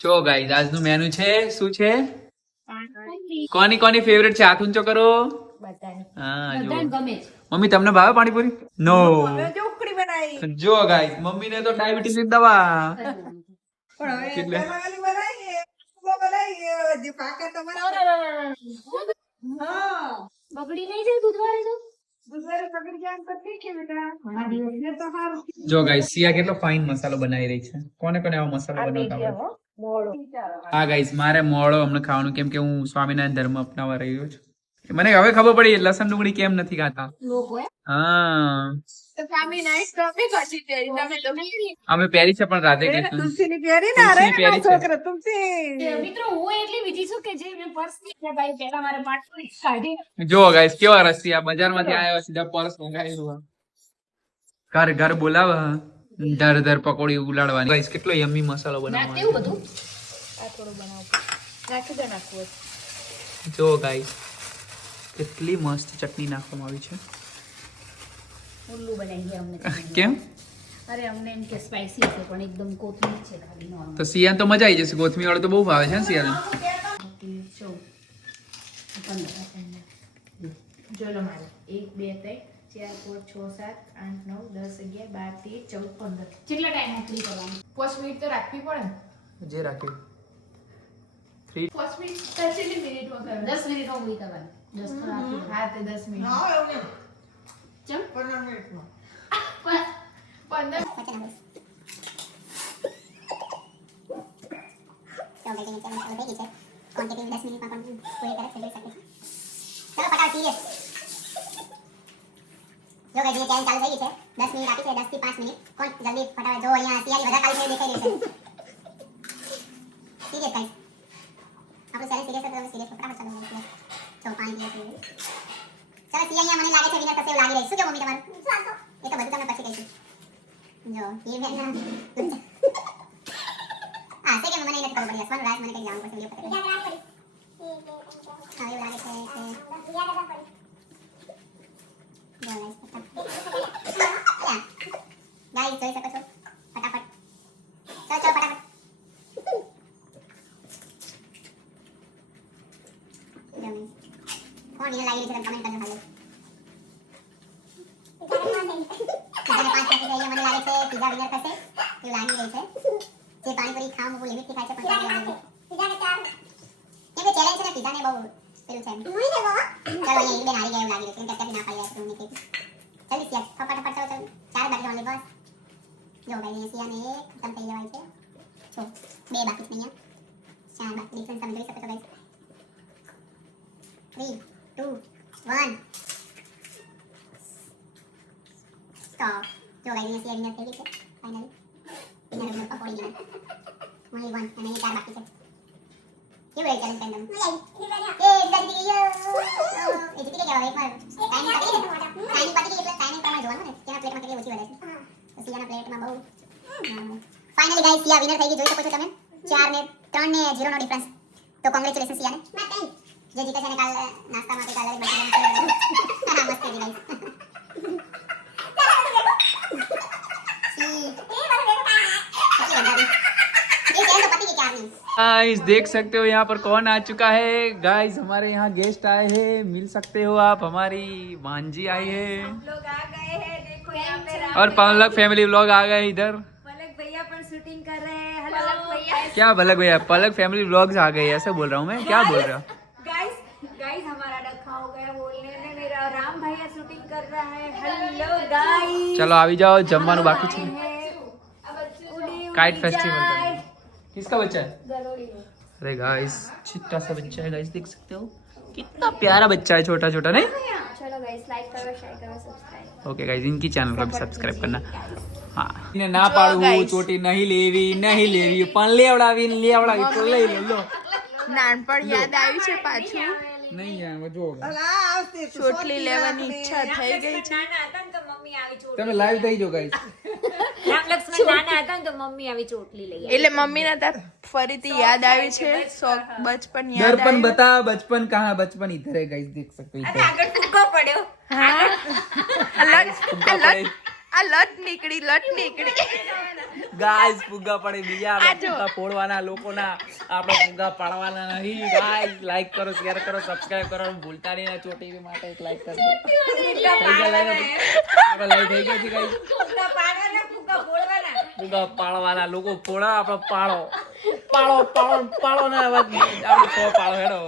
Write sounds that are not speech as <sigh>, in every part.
જો ગાઈઝ આજનું મેનુ છે શું છે? કોની કોની ફેવરેટ છે? હાથ ઊંચો કરો. હા જો મમ્મી તમને ભાવે પાણીપુરી? નો જો ઉકળી મમ્મી ને મમ્મીને તો ડાયાબિટીસની દવા. બગડી નહીં જાય તો? જો ગાઈ સિયા કેટલો ફાઇન મસાલો બનાવી રહી છે. કોને કોને આવો મસાલો બનાવતા આવડે હા ગાઈઝ મારે મોળો હમણાં ખાવાનું કેમ કે હું સ્વામિનારાયણ ધર્મ અપનાવવા રહ્યો છું. મને હવે ખબર પડી લસણ ડુંગળી કેમ નથી ખાતા. લોકો હે હા. તો સ્વામી નાઈસ ટોપિક હતી તેરી તમે તો પહેરી. અમે પહેરી છે પણ રાધે કૃષ્ણ. પહેરી ને અરે તુલસીની પહેરી છે. છોકરા તુલસી. મિત્રો હું એટલી બીજી છું કે જે મેં પર્સ ભાઈ પહેલા મારે પાટપુરી કાઢી જો ગાઈસ કેવા રસ્તી આ બજારમાંથી આવ્યા સીધા પર્સ મંગાવી ઘર ઘર બોલાવે દર દર પકોડી ઉલાડવાની ગાઈસ કેટલો યમી મસાલો નાખ એવું બધું? આ થોડું બનાવો. નાખી દે નાખવું જો ગાઈસ કેટલી મસ્ત ચટણી નાખવામાં આવી છે. ઉલ્લુ બનાવી અમને <laughs> કેમ? અરે અમને એમ કે સ્પાઈસી છે પણ એકદમ કોથમીર છે ખાલી નોર્મલ તો સિયાન તો મજા આવી જશે. કોથમીર વાળો તો બહુ ભાવે છે ને સિયાન. જો. લો મારે. એક બે ત્રણ. ચાર પાંચ છ સાત આઠ નવ દસ અગિયાર બાર તેર ચૌદ પંદર. કેટલા ટાઈમ મોકલી કરવાનું? પાંચ મિનિટ તો રાખવી પડે જે રાખ્યું. પાંચ મિનિટ કેટલી મિનિટમાં કરવાનું? દસ મિનિટ મોકલી કરવાની. દસ તો રાખી. હા તે દસ મિનિટ. હા એવું નહીં. ચમ? પંદર મિનિટમાં. પણ પંદર તો ભાઈ નીચે ચાલુ થઈ ગઈ છે. ક્વોન્ટિટી 10 મિનિટમાં પણ પૂરી કરે છે જોઈ શકે છે. ચલો ફટાફટ સિરિયસ જો ગાઈસ ये ચેલેન્જ ચાલુ થઈ ગઈ છે 10 મિનિટ આપી છે 10 થી 5 મિનિટ કોણ જલ્દી ફટાફટ જો અહીંયા સિયાની બધા કાલી દેખાઈ રહ્યું છે ફાઇનલી ગાઈસ સિયા વિનર થઈ ગઈ જોઈ શકો છો તમે 4 ને 3 ને 0 નો ડિફરન્સ તો કોંગ્રેચ્યુલેશન સિયાને જે જીતે છે એને કાલ નાસ્તા માટે કાલે બર્થડે હા મસ્ત હતી ગાઈસ गाइस देख सकते हो यहाँ पर कौन आ चुका है गाइस हमारे यहाँ गेस्ट आए हैं मिल सकते हो आप हमारी भांजी आई है लोग आ गए हैं देखो यहाँ पे राम और पलक फैमिली व्लॉग आ गए इधर पलक भैया पर शूटिंग कर रहे हैं। हेलो क्या पलक भैया? पलक फैमिली व्लॉग्स आ गए ऐसा बोल रहा हूँ मैं। क्या बोल रहा हूँ? गाइस गाइस हमारा डखा हो गया बोलने में। मेरा राम भैया शूटिंग कर रहा है। हेलो गाइस चलो अभी जाओ जमवानो बाकी चीज़ काइट फेस्टिवल किसका बच्चा है? अरे गाइस छिट्टा सा बच्चा है। गाइस देख सकते हो? कितना प्यारा बच्चा है छोटा छोटा नहीं चलो गाइस लाइक करो शेयर करो सब्सक्राइब ओके गाइस इनकी चैनल को भी सब्सक्राइब करना હા એને ના પાડવું ચોટી નહીં લેવી નહીં લેવી પણ લેવડાવી ને લેવડાવી તો લઈ લો લો નાનપણ યાદ આવ્યું છે પાછું નહીં યાર જો અલા, આવશે તું ચોટલી લેવાની ઈચ્છા થઈ ગઈ છે નાના હતા ને તો મમ્મી આવી ચોટલી તમે લાઈવ થઈ જાઓ ગાઈસ રામ લક્ષ્મણ નાના હતા ને તો મમ્મી આવી ચોટલી લઈ એટલે મમ્મીને ત્યાં ફરીથી યાદ આવી છે શોખ બચપન યાદ दर्पण આવ્યું बता बचपन कहाँ बचपन इधर है गाइस देख सकते हो इधर આગળ ફૂકો પડ્યો હા અલગ फुग्गा અલગ पड़े આ લટ નીકળી લટ નીકળી ગાઈસ ફુગ્ગા પડે બીજા આ આપણે જો. ફુગ્ગા ફોડવાના લોકોના આપણે ફુગ્ગા પાડવાના નહીં ગાઈસ લાઈક કરો શેર કરો સબસ્ક્રાઇબ કરો ભૂલતા નહીં ના ચોટી માટે એક લાઈક કરજો થઈ ગયા લાઈક આપણે લાઈક થઈ ગયા છે ગાઈસ ફુગ્ગા પાડવાના ફુગ્ગા દુડા પાળવાના લોકો ફોડા આપણો પાળો. પાળો પાળો પાળો ને અવાજ આપણો પાળો હેડો.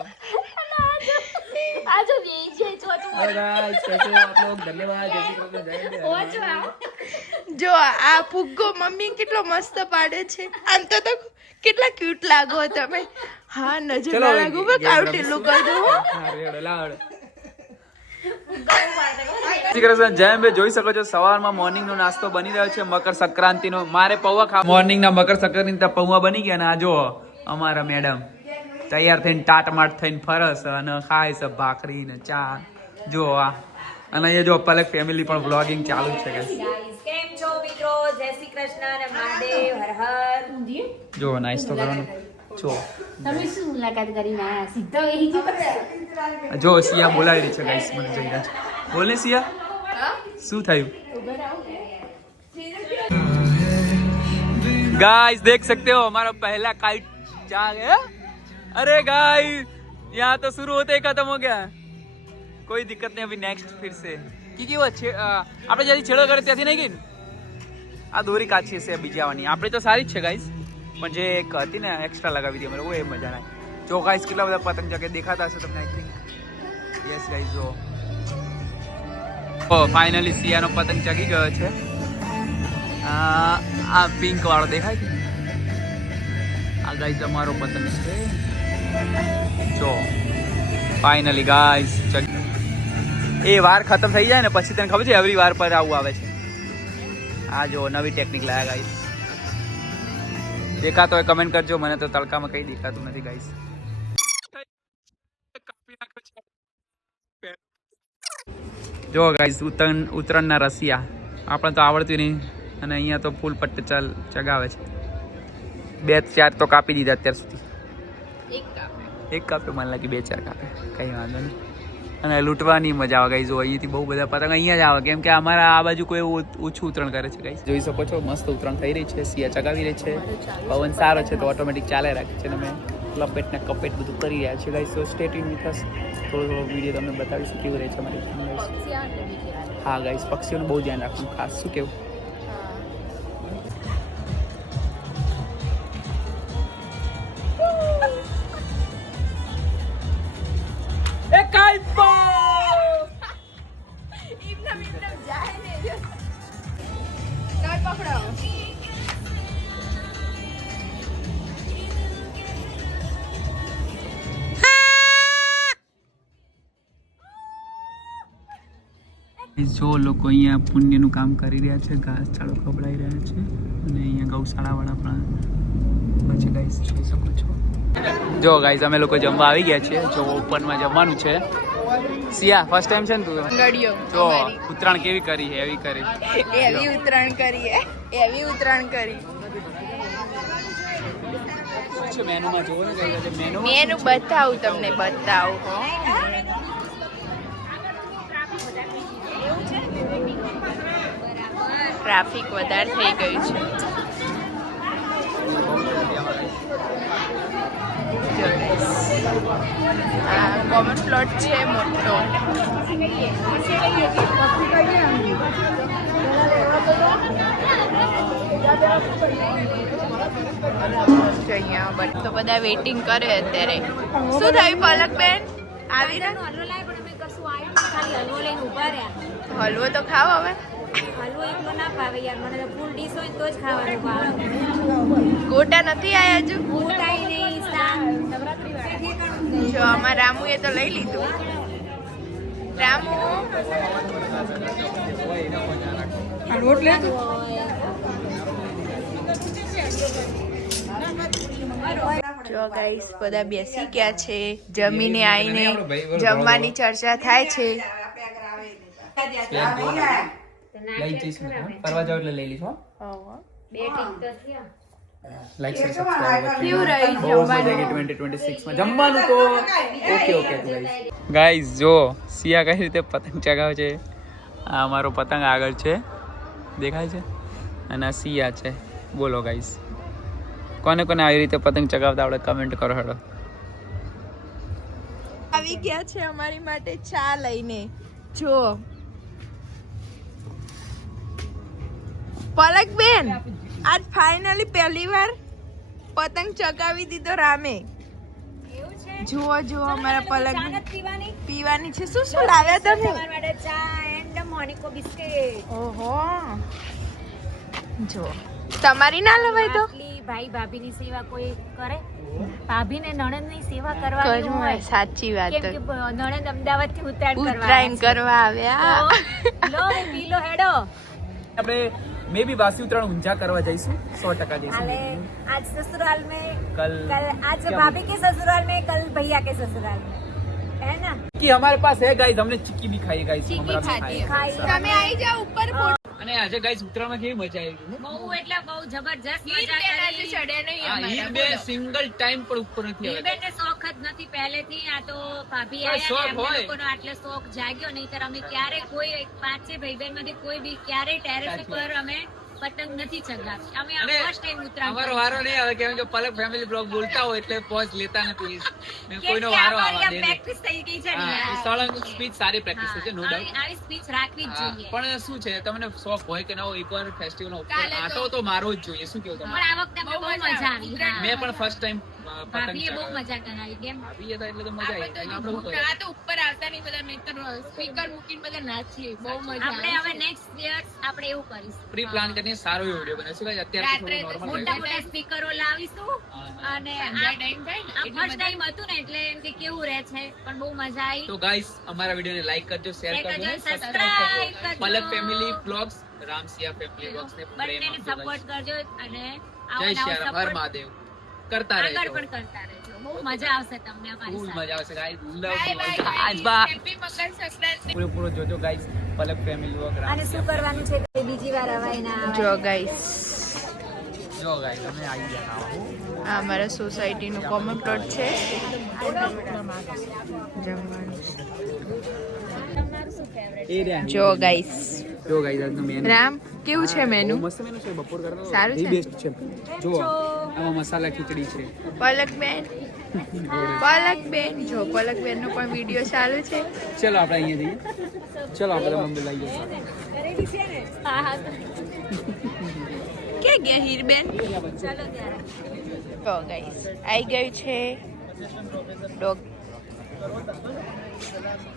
જો આ ફુગ્ગો મમ્મી કેટલો મસ્ત પાડે છે. આમ તો તો કેટલા ક્યુટ લાગો તમે. હા નજર લાગો બસ આવટેલું કરજો જય જોઈ શકો છો સવારમાં મોર્નિંગનો નાસ્તો બની રહ્યો છે મકર સંક્રાંતિનો. મારે પૌવા ખા મોર્નિંગના મકર સંક્રાંતિ પૌવા બની ગયા ને આ જો અમારા મેડમ તૈયાર થઈને ટાટમાટ થઈને ફરસ અને ખાય છે ભાખરી ને ચા. જો આ. અને અહીંયા જો પલક ફેમિલી પણ વ્લોગિંગ ચાલુ છે કેમ છો મિત્રો? જય શ્રી કૃષ્ણ અને મહાદેવ હર હર. જો નાસ્તો કરવાનો. જો તમે શું મુલાકાત કરીને આયા સીધો એહી જ જો સિયા બોલાવી રહી છે ગાઈસ મને જોઈ રહ્યા છે બોલે સિયા શું થયું गाइस देख सकते हो हमारा पहला काइट जा गया अरे गाइस यहाँ तो शुरू होते ही खत्म हो गया कोई दिक्कत नहीं अभी नेक्स्ट फिर से क्योंकि वो छे- અ, આપણે જ્યાંથી છેડો કરે ત્યાંથી નહીં ગઈ ને આ દોરી કાચી છે બીજી આવવાની આપણે તો સારી જ છે ગાઈસ પણ જે એક હતી ને એક્સ્ટ્રા લગાવી હતી અમે એ મજા ના. જો ગાઈસ કેટલા બધા પતંગ જગ્યાએ દેખાતા હશે તમને આઈ થિંક યસ ગાઈસ જો. ઓ ફાઇનલી સિયાનો પતંગ ચગી ગયો છે. આ આ પિંક વાળો દેખાય છે? આ ગાઈઝ અમારો પતંગ છે. જો ફાઇનલી ચગી એ વાર ખતમ થઈ જાય ને, પછી તને ખબર છે એવરી વાર પર આવું આવે છે. આ જો, નવી ટેકનિક લાયા ગાઈઝ દેખાતો હોય કમેન્ટ કરજો. મને તો તડકામાં કઈ દેખાતું નથી ગાઈસ જો ગાઈસ ઉત્તરાયણ ઉત્તરાયણના રસિયા. આપણે તો આવડતું નહીં અને અહીંયા તો ફૂલ પટ્ટ ચાલ ચગાવે છે. બે ચાર તો કાપી દીધા અત્યાર સુધી. એક કાપ. એક કાપે મને લાગી બે ચાર કાપે. કઈ વાંધો નહીં. અને લૂંટવાની મજા આવે ગાઈઝ જો અહીંયાથી બહુ બધા પતંગ અહીંયા જ આવે. કેમ કે અમારા આ બાજુ કોઈ ઓછું ઉતરણ કરે છે ગાઈઝ જોઈ શકો છો મસ્ત ઉતરણ થઈ રહી છે. સિયા ચગાવી રહી છે. પવન સારો છે તો ઓટોમેટિક ચાલે રાખે છે. અને અમે લપેટ ને કપેટ બધું કરી રહ્યા છીએ ગાઈઝ તો સ્ટેટ વિથ અસ થોડો થોડો વીડિયો તમને બતાવીશું કેવું રહે છે અમારી હા ગાઈસ પક્ષીઓનું બહુ ધ્યાન રાખવું ખાસ. શું કેવું? જો લોકો અહીંયા પુણ્યનું કામ કરી રહ્યા છે ઘાસ ચાળો ખવડાવી રહ્યા છે અને અહીંયા ગૌશાળાવાળા પણ પછી ગાઈસ જોઈ શકો છો. જો ગાઈસ અમે લોકો જમવા આવી ગયા છીએ. જો ઓપનમાં જમવાનું છે. સિયા ફર્સ્ટ ટાઈમ છે ને તું ગડિયો જો ઉત્તરાયણ કેવી કરી એવી કરી. એવી ઉત્તરાયણ કરી હે. એવી ઉત્તરાયણ કરી. છે મેનુમાં? જોવો ને મેનુમાં બતાવું તમને બતાવું હો. ટ્રાફિક વધારે થઈ ગયું છે. આ કોમન પ્લોટ છે મોટો. તો બધા વેઇટિંગ કરે અત્યારે. શું થયું આવી હલવો લઈને ઊભા રહ્યા? હલવો તો ખાવ હવે. હલવો એકલો ના ભાવે યાર. મને તો ફૂલ ડીશ હોય તો જ ખાવાનું ભાવે. ગોટા નથી આયા હજુ? આઈ નહીં શાક. નવરાત્રી વાળા જો આમાં રામુએ તો લઈ લીધું. રામુ? જો ગાઈસ બધા બેસી ગયા છે. જમીને આવીને જમવાની ચર્ચા થાય છે. લઈ જઈશું ફરવા જાવ એટલે લઈ લઈશું બે ટીક તો થયા લાઈક શેર સબસ્ક્રાઇબ બહુ મજા આવી 2026 માં જમવાનું તો ઓકે ઓકે ગાઈઝ ગાઈઝ જો સિયા કઈ રીતે પતંગ ચગાવે છે આ અમારો પતંગ આગળ છે દેખાય છે અને આ સિયા છે બોલો ગાઈસ કોને કોને આવી રીતે પતંગ ચગાવતા આપણે કમેન્ટ કરો હેડો. આવી ગયા છે અમારી માટે ચા લઈને. જો પલક બેન આજ ફાઇનલી પહેલી વાર પતંગ ચગાવી દીધો રામે. જુઓ જુઓ અમારા પલક પીવાની? પીવાની છે. શું શું લાવ્યા તમે? ચા એન્ડ મોનિકો બિસ્કિટ ઓહો. જો તમારી ના લવાય તો? ભાઈ ભાભીની સેવા કોઈ કરે? ભાભી ને નણંદની સેવા કરવાની કરું હોય સાચી વાત કે નણંદ નણંદ અમદાવાદથી ઉત્તરાયણ કરવા ઉત્તરાયણ કરવા આવ્યા. આવ્યા લો પીલો હેડો. આપણે મે બી વાસી ઉત્તરાયણ ઊંઝા કરવા જઈશું સો ટકા हाले જઈશું आज ससुराल में कल कल आज क्या भाभी के ससुराल में कल भैया के ससुराल में है ना कि हमारे पास है गाइस हमने चिक्की भी खाई गाइस ચીકી ખાધી ખાઈ. તમે આવી જાઓ ઉપર અને આજે ગાઈસ ઉત્તરાયણમાં કેવી મજા આવી બહુ એટલે બહુ જબરજસ્ત મજા બેન ચડે કરી ચડ્યા નહીં અમારા. બે સિંગલ ટાઈમ પણ ઉપર નથી આવ્યા બેનને શોખ જ નથી પહેલેથી આ તો ભાભી આયા એમને લોકોનો આટલો શોખ જાગ્યો નહીંતર અમે ક્યારે કોઈ એક પાંચે ભાઈ બહેનમાંથી કોઈ બી ક્યારેય ટેરેસ પર ઉપર અમે પતંગ નથી ચગાવી. અમે આ ફર્સ્ટ ટાઈમ ઉતરાણ અમારો વારો નહીં આવે કેમ કે પલક ફેમિલી બ્લોગ બોલતા હોય એટલે પોઝ લેતા નથી. <laughs> મેં કોઈનો વારો આવે આવવા દે નહીં. practice થઈ ગઈ છે ને. સળંગ સ્પીચ સારી પ્રેક્ટિસ છે નો ડાઉટ આવી સ્પીચ રાખવી જ જોઈએ. પણ શું છે તમને શોખ હોય કે ના હોય એકવાર ફેસ્ટિવલ તો- આટો તો મારો જ જોઈએ. શું કેવું પણ આ વખતે બહુ મજા આવી. મેં પણ ફર્સ્ટ ટાઈમ ભાભીએ બહુ મજા કરાવી કેમ? ભાભી હતા એટલે તો મજા આવી આપણે તો ઉપર આવતા નહીં બધા નહીંતર સ્પીકર મૂકીને બધા નાચીએ. બહુ મજા આપણે હવે નેક્સ્ટ યર આપણે એવું કરીશું. પ્રી પ્લાન કરીને સારો એવો વિડિયો બનાવીશું guys. અત્યારે તો મોટા મોટા સ્પીકરો લાવીશું અને આ ટાઈમ ફર્સ્ટ ટાઈમ હતું ને એટલે એમ કે કેવું રહે છે પણ બહુ મજા આવી. તો ગાઈસ અમારા વિડિયોને લાઈક કરજો શેર કરજો કરજો, અને subscribe subscribe કરજો. કરજો. Palak family blogs Ramsiya family blogs ને પ્રેમ સપોર્ટ કરજો અને જય આવો શ્રી રામ હર મહાદેવ. કરતા આગળ પણ કરતા રહેજો. બહુ મજા આવશે તમને અમારી સાથે. મજા આવશે ગાઈસ લવ આજ બા હેપી મકર સંક્રાંતિ પૂરો પૂરો જોજો ગાઈસ પલક ફેમિલી બ્લોગ અને શું કરવાનું છે તે બીજી વાર અવાય ના આવે જો ગાઈસ જો ગાઈસ અમે આવી ગયા આ અમારા સોસાયટીનું કોમન પ્લોટ છે. જમવાનું. જો ગાઈસ જો ગાઈસ આજનો મેન રામ? કેવું છે મેનુ મસ્ત મેનુ છે બપોર કરતા સારું છે? બેસ્ટ છે. જો આમાં મસાલા ખીચડી છે. પલક બેન? પલક બેન જો પલક બેન નો પણ વીડિયો ચાલુ છે. ચલો આપણે અહીંયા જઈએ. ચલો આપણે મમ્મી લઈએ. રેડી છે ને? હા હા. ક્યાં ગયા હીરબેન ચાલો ત્યારે. તો ગાઈસ આવી ગયું છે ડોગ.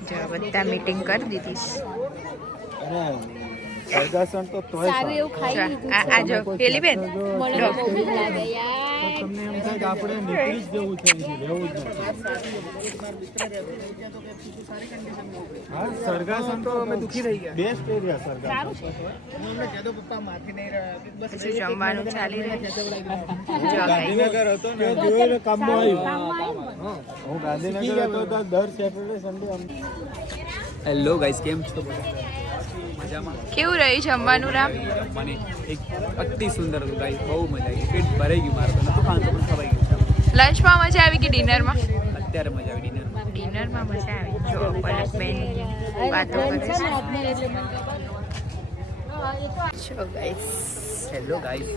જો બધા મીટિંગ કરી દીધી સારું એવું ખાઈ જો, આ આ જો પેલી બેન? ડોગ ભૂખ લાગે યાર. સરગાસન તો અમે દુખી થઈ ગયા. બેસ્ટ એરિયા સરગાસન પછી જમવાનું ચાલી રહ્યું છે. જો guys, ગાંધીનગર હતો ને. જોઈને કામમાં આવ્યું. હું. ગાંધીનગર હતો તો દર સેટરડે સન્ડે હેલો ગાઈસ કેમ છો? બધા મજામાં કેવું રહ્યું જમવાનું રામ? મને એક અતિ સુંદર હતું ગાઈસ બહુ મજા આવી. પેટ ભરાઈ ગયું મારું તો નતું ખાવાનું તો ખવાઈ ગયું. લંચમાં મજા આવી કે ડિનરમાં? અત્યારે મજા આવી ડિનર ડિનરમાં મજા આવી. જો પલક બેન વાતો કરે છે. જો ગાઈસ હેલો ગાઈસ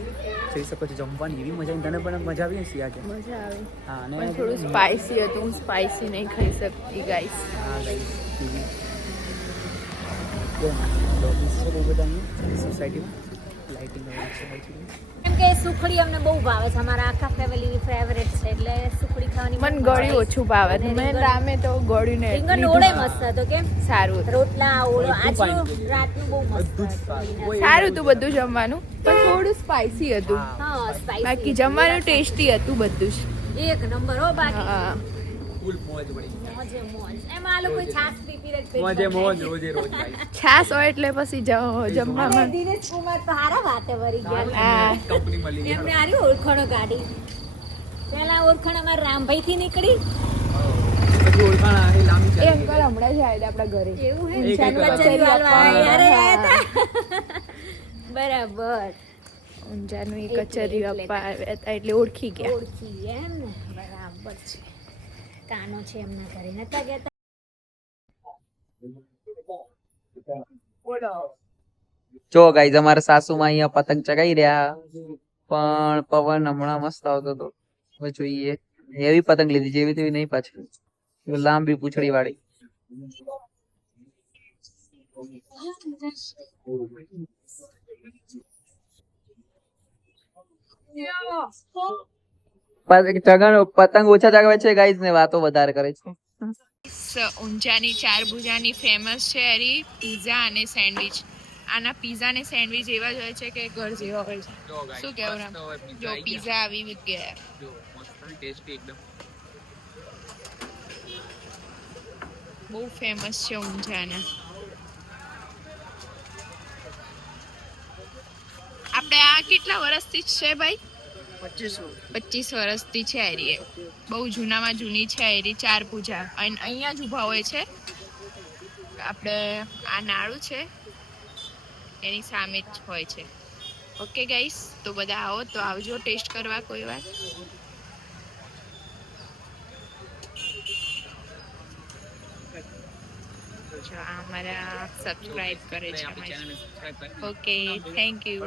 જોઈ શકો છો જમવાની એવી મજા આવી. તને પણ મજા આવી હશે આજે? મજા આવી. હા અને થોડું સ્પાઇસી હતું. હું સ્પાઇસી નહીં ખાઈ શકતી ગાઈસ હા ગાઈસ ટીવી છે બહુ બધા સોસાયટીમાં લાઇટિંગ કેમ કે સુખડી અમને બહુ ભાવે છે. અમારા આખા ફેમિલી ફેવરેટ છે એટલે સુખડી ખાવાની મને ગળ્યું ઓછું ભાવે છે. મેં રામે તો ગળ્યું ને રીંગણ ઓળે મસ્ત હતો કેમ? સારું હતું. રોટલા ઓળો બધું આજનું રાતનું બહુ મસ્ત. સારું. હતું બધું જમવાનું પણ થોડું સ્પાઇસી હતું. હા spicy બાકી જમવાનું ટેસ્ટી હતું બધું જ. એક નંબર હો બાકી. હા. ફૂલ મોજ પડી મોજ એમાં આ લોકો છાસ પી પી મોજે મોજ રોજે રોજ છાસ હોય એટલે પછી જાઓ જમવામાં. દિનેશ કુમાર તો હારા વાતે વળી ગયા. કંપની મળી એમને ઓળખાણો પેલા ઓળખાણ અમારા રામભાઈ થી નીકળી પછી ઓળખાણ આવી લાંબી હમણાં જ આવેલા આપણા ઘરે. એવું હે? એક એક. બરાબર. ઊંઝાનું એ કચેરી આવ્યા હતા એટલે ઓળખી ગયા. ઓળખી એમ ને બરાબર છે. કાનો છે એમના ઘરે. નતા ગયા જો ગાઈઝ અમારા સાસુમાં અહીંયા પતંગ ચગાઈ રહ્યા પણ પવન હમણાં મસ્ત આવતો હતો. હવે જોઈએ. એવી પતંગ લીધી જેવી તેવી નહીં પાછી. લાંબી પૂંછડી વાળી ચગણ પતંગ ઓછા ચગાવે છે ગાઈઝ ને વાતો વધારે કરે છે. ઊંચાની ચાર ભુજાની ફેમસ છે એરી પીઝા અને સેન્ડવિચ આના પીઝા ને સેન્ડવિચ એવા જ હોય છે કે ઘર જેવા હોય છે. શું કેવું રામ જો પીઝા આવી ગયા. બહુ ફેમસ છે ઊંઝાના. આપણે આ કેટલા વર્ષથી જ છે ભાઈ? પચીસ વર્ષથી છે એરી એ. બહુ જૂનામાં જૂની છે એરી ચાર પૂજા. અને અહીંયા જ ઊભા હોય છે. આપણે આ નાળું છે એની સામે જ હોય છે. ઓકે ગાઈસ તો બધા આવો તો આવજો ટેસ્ટ કરવા કોઈ વાર. જો આ અમારા સબસ્ક્રાઇબ કરે છે okay thank you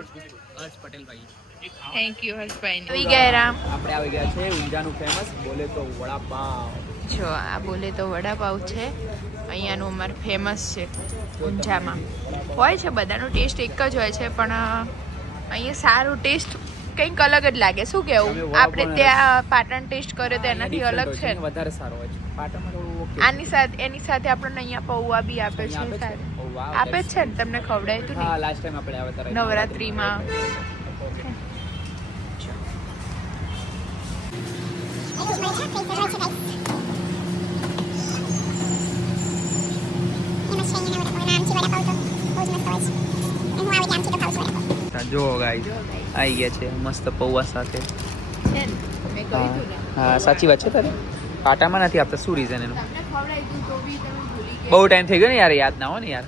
thank you Harshbhai આવી ગયા આપણે આવી ગયા છે ઊંઝાનું ફેમસ બોલે તો વડાપાવ. જો આ બોલે તો વડાપાવ છે. અહીંયાનું અમારે ફેમસ છે ઊંઝામાં. હોય છે બધાનો ટેસ્ટ એક જ હોય છે પણ અહીંયા સારું ટેસ્ટ કંઈક અલગ જ લાગે. શું કેવું? આપણે ત્યાં પાટણ ટેસ્ટ કર્યો તો એનાથી અલગ છે. ને. વધારે સારો હોય છે. પાટણમાં આની સાથે એની સાથે આપણને અહીંયા પૌવા બી આપે છે આપે છે? ને તમને ખવડાય તું હા લાસ્ટ ટાઈમ આપણે આવ્યા નવરાત્રીમાં. જો ગાઈસ આવી ગયા છે, મસ્ત પૌવા સાથે. હા સાચી વાત છે તારે. પાટામાં નથી આપતા, શું રીઝન એનું? બહુ ટાઈમ થઈ ગયો ને યાર, યાદ ના હો ને યાર.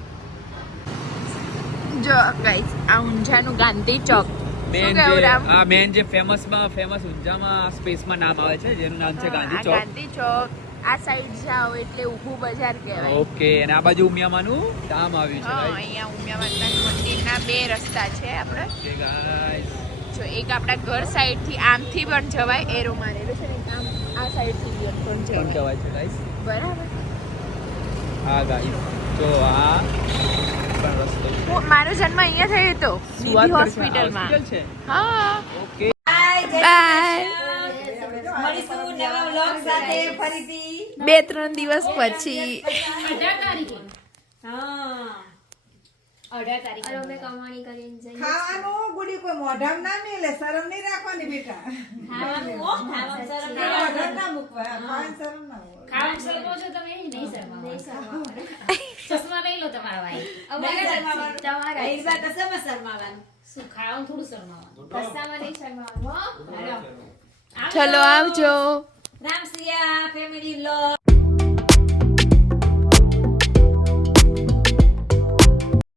જો ગાઈસ આ ઊંઝાનું ગાંધી ચોક. મેન જે? આ મેન જે ફેમસમાં ફેમસ ઊંઝામાં સ્પેસમાં નામ આવે છે જેનું નામ છે ગાંધી આ ચોક. ગાંધી ચોક. આ સાઈડ જાઓ એટલે ઉભું બજાર કહેવાય. ઓકે અને આ બાજુ ઉમિયામાનું ધામ આવ્યું છે હા. અહીંયા ઉમિયા માતાના મંદિરના બે રસ્તા છે આપણે. ઓકે ગાઈસ જો એક આપણા ઘર સાઈડથી આમથી પણ જવાય એરો મારેલો છે ને આમ આ સાઈડથી પણ કોણ જવાય. છે ગાઈસ બરાબર. હા ગાઈસ તો આ પણ મારો જન્મ અહીંયા થયો હતો? આ હોસ્પિટલમાં. હા ઓકે બાય મળીશું નવા vlog સાથે ફરીથી બે ત્રણ દિવસ પછી. હા અઢાર તારીખ ખાવાનું ગુડી કોઈ મોઢામ ના મેલે શરમ નહીં રાખવાની બેટા ખાવાનું હો ખાવાનું શરમ ના મૂકવા ખાવાની શરમ ના હોય ખાવાનું શરમો છો તમે નહીં શરમાવાનું. <laughs> ચશ્મા લઈ લો તમારા ભાઈ. <laughs> શરમાવાનું. તમારા તો શેમાં શરમાવાનું? શું ખાવાનું થોડું શરમાવાનું? નહીં શરમાવાનું હો? ચલો આવજો. Ram Siya family vlog.